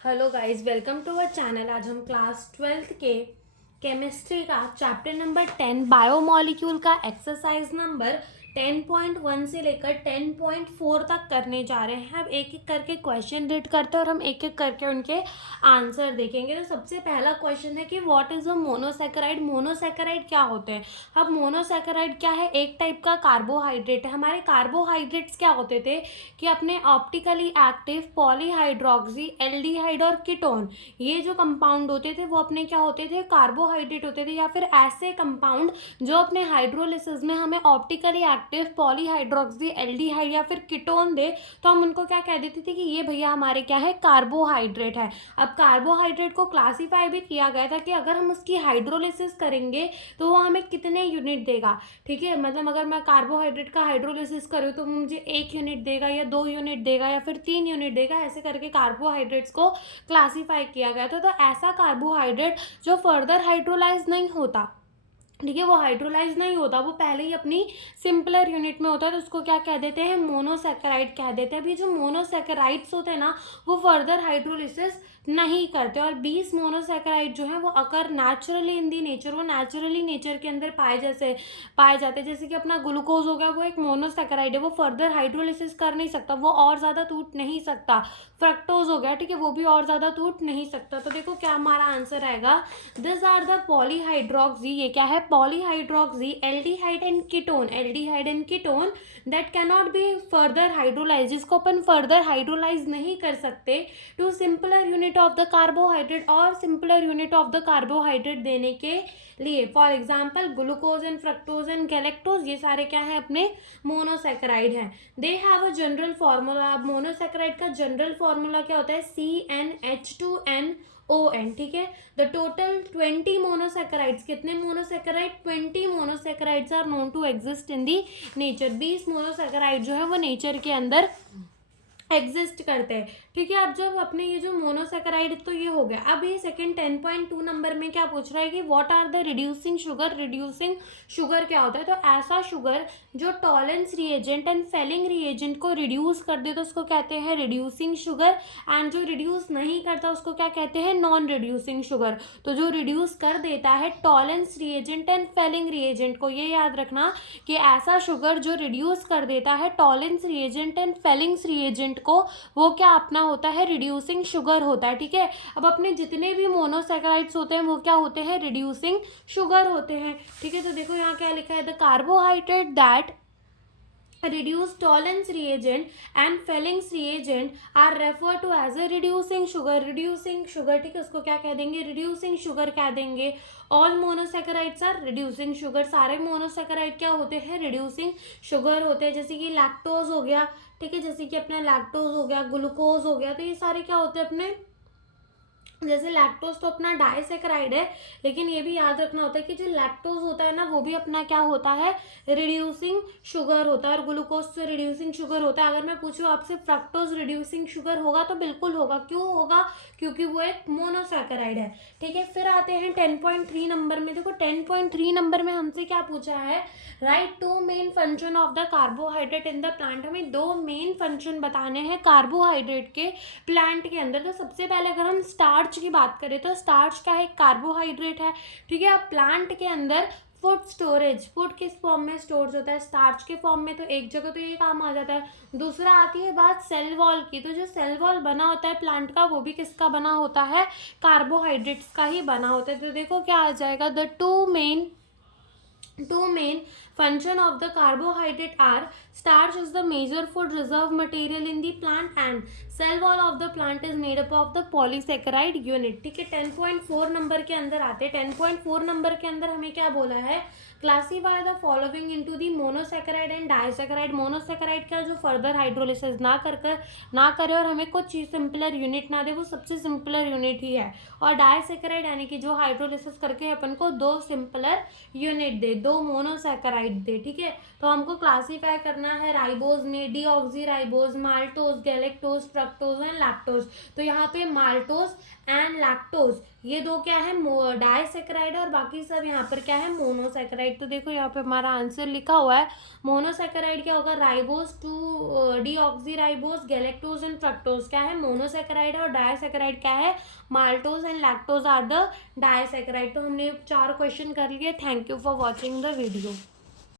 Hello guys, welcome to our channel. आज हम class 12th के केमिस्ट्री का चैप्टर नंबर 10 बायोमोलिक्यूल का एक्सरसाइज नंबर 10.1 से लेकर 10.4 तक करने जा रहे हैं। अब एक एक करके क्वेश्चन रीड करते हैं और हम एक एक करके उनके आंसर देखेंगे। तो सबसे पहला क्वेश्चन है कि what is a monosaccharide. Monosaccharide क्या होते हैं? अब मोनोसेकेराइड क्या है? एक टाइप का कार्बोहाइड्रेट है। हमारे कार्बोहाइड्रेट्स क्या होते थे कि अपने ऑप्टिकली एक्टिव पॉलीहाइड्रोक्सी, एल्डिहाइड और कीटोन, ये जो कंपाउंड होते थे वो अपने क्या होते थे? कार्बोहाइड्रेट होते थे, या फिर ऐसे कंपाउंड जो अपने हाइड्रोलिसिस में हमें ऑप्टिकली एक्टिव पॉलीहाइड्रोक्सी, एल्डिहाइड या फिर कीटोन दे तो हम उनको क्या कह देते थे कि ये भैया हमारे क्या है? कार्बोहाइड्रेट है। अब कार्बोहाइड्रेट को क्लासीफाई भी किया गया था कि अगर हम उसकी हाइड्रोलिसिस करेंगे तो वो हमें कितने यूनिट देगा। ठीक है, मतलब अगर मैं कार्बोहाइड्रेट का हाइड्रोलिसिस करूँ तो मुझे 1 यूनिट देगा या 2 यूनिट देगा या फिर 3 यूनिट देगा। ऐसे करके कार्बोहाइड्रेट्स को क्लासीफाई किया गया था। तो ऐसा कार्बोहाइड्रेट जो फर्दर हाइड्रोलाइज नहीं होता, ठीक है, वो हाइड्रोलाइज नहीं होता, वो पहले ही अपनी सिंपलर यूनिट में होता है, तो उसको क्या कह देते हैं? मोनोसेकेराइड कह देते हैं। अभी जो मोनोसेकेराइड्स होते हैं ना, वो फर्दर हाइड्रोलिसिस नहीं करते। और 20 मोनोसेकेराइड जो है वो अकर नेचुरली इन दी नेचर, वो नेचुरली नेचर के अंदर पाए जाते हैं। जैसे कि अपना ग्लूकोज हो गया, वो एक मोनोसेकेराइड है, वो फर्दर हाइड्रोलिसिस कर नहीं सकता, वो और ज़्यादा टूट नहीं सकता। फ्रक्टोज हो गया, ठीक है, वो भी और ज़्यादा टूट नहीं सकता। तो देखो क्या हमारा आंसर आएगा। दिस आर द पॉलीहाइड्रोक्सी, ये क्या है? Polyhydroxy, aldehyde and ketone, aldehyde and ketone that can not be further hydrolyse, जिसको अपन फर्दर हाइड्रोलाइज नहीं कर सकते to simpler unit of the carbohydrate, और simpler unit of the carbohydrate देने के लिए। For example glucose and fructose and galactose, ये सारे क्या है? अपने मोनोसेकेराइड हैं। They have a general formula. Monosaccharide का जनरल फार्मूला क्या होता है? CnH2nOn, ठीक है। द टोटल 20 मोनोसेकेराइड्स, कितने monosaccharide? 20 monosaccharides are known to exist in the nature. 20 monosaccharide जो है वो नेचर के अंदर एग्जिस्ट करते हैं, ठीक है। अब जब अपने ये जो मोनोसेकेराइड, तो ये हो गया। अब ये सेकंड 10.2 नंबर में क्या पूछ रहा है कि what are the reducing sugar. Reducing sugar क्या होता है? तो ऐसा शुगर जो Tollens reagent and Fehling reagent को रिड्यूस कर दे तो उसको कहते हैं रिड्यूसिंग शुगर, एंड जो रिड्यूस नहीं करता उसको क्या कहते हैं? Non reducing sugar. तो जो रिड्यूस कर देता है Tollens reagent and Fehling reagent को, ये याद रखना कि ऐसा शुगर जो रिड्यूस कर देता है Tollens reagent and Fehling's reagent को, वो क्या अपना होता है? रिड्यूसिंग शुगर होता है, ठीक है। अब अपने जितने भी मोनोसेकेराइड्स होते हैं वो क्या होते हैं? रिड्यूसिंग शुगर होते हैं, ठीक है। तो देखो यहाँ क्या लिखा है? The carbohydrate that reduce tolerance reagent and Fellings reagent are referred to as a reducing sugar। reducing sugar, ठीक है, उसको क्या कह देंगे? reducing sugar कह देंगे। all monosaccharides are reducing sugar, सारे मोनोसेकेराइड क्या होते हैं? reducing sugar होते हैं। जैसे कि लैक्टोज हो गया, ठीक है, जैसे कि अपना लैक्टोज हो गया, ग्लूकोज हो गया, तो ये सारे क्या होते हैं अपने? जैसे लैक्टोज तो अपना डाइसेकेराइड है, लेकिन ये भी याद रखना होता है कि जो लैक्टोज होता है ना, वो भी अपना क्या होता है? रिड्यूसिंग शुगर होता है। और ग्लूकोज से रिड्यूसिंग शुगर होता है। अगर मैं पूछूँ आपसे फ्रक्टोज रिड्यूसिंग शुगर होगा तो बिल्कुल होगा। क्यों होगा? क्योंकि वो एक मोनोसेकेराइड है, ठीक है। फिर आते हैं 10.3 नंबर में। देखो 10.3 नंबर में हमसे क्या पूछा है? Write two main function of the carbohydrate in the plant. हमें 2 मेन फंक्शन बताने हैं कार्बोहाइड्रेट के प्लांट के अंदर। तो सबसे पहले अगर हम स्टार्च की बात करें तो स्टार्च क्या है? कार्बोहाइड्रेट है, ठीक है। अब प्लांट के अंदर फूड स्टोरेज, फूड किस फॉर्म में स्टोर होता है? स्टार्च के फॉर्म में, तो एक जगह तो ये काम आ जाता है। दूसरा आती है बात सेल वॉल की, तो जो सेल वॉल बना होता है प्लांट का, वो भी किसका बना होता है? कार्बोहाइड्रेट्स का ही बना होता है। तो देखो क्या आ जाएगा? The two main function of the carbohydrate are starch is the major food reserve material in the plant and cell wall of the plant is made up of the polysaccharide unit, ठीक है। 10.4 number के अंदर आते हैं। 10.4 number के अंदर हमें क्या बोला है? Classify the following into the monosaccharide and disaccharide. Monosaccharide का जो फर्दर हाइड्रोलिसिस ना करे और हमें कुछ सिंपलर यूनिट ना दे, वो सबसे सिंपलर यूनिट ही है। और डाइसेकेराइड यानी कि जो हाइड्रोलिसिस करके अपन को 2 सिंपलर यूनिट दे, दो मोनोसैकेराइड थे, ठीक है। तो हमको क्लासीफाई करना है राइबोज में, deoxy ribose, maltose, galactose, fructose and lactose. तो यहाँ पे माल्टोज एंड लैक्टोज ये दो क्या है डाइसैकेराइड, और बाकी सब यहाँ पर क्या है मोनोसैकेराइड। तो देखो यहाँ पे हमारा आंसर लिखा हुआ है, मोनोसैकेराइड क्या होगा, ribose two deoxy ribose, galactose and fructose क्या है मोनोसैकेराइड, और डाइसैकेराइड क्या है maltose and lactose are the disaccharide. तो हमने 4 क्वेश्चन कर लिए। Thank you for watching the video.